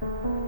thank you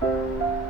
thank you